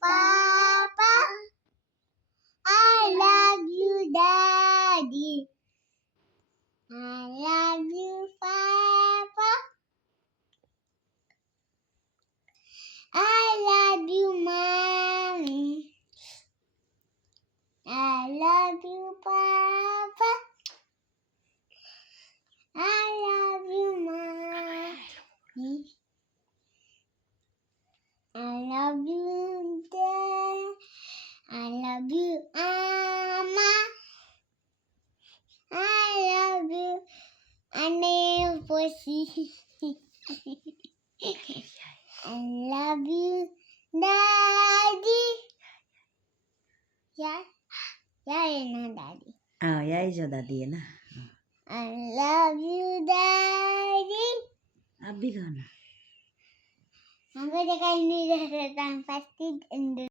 Papa. I love you, Daddy. I love you, Papa. I love you, Mommy. I love you, Papa. I love you, Mommy. I love you, Dad. I love you, Mama. I love you, Anne Pussy. I love you, Daddy. Yeah, not Daddy. यायच्या दादी आहे ना I love you, Daddy. अभी गाना I'm going to go and past it and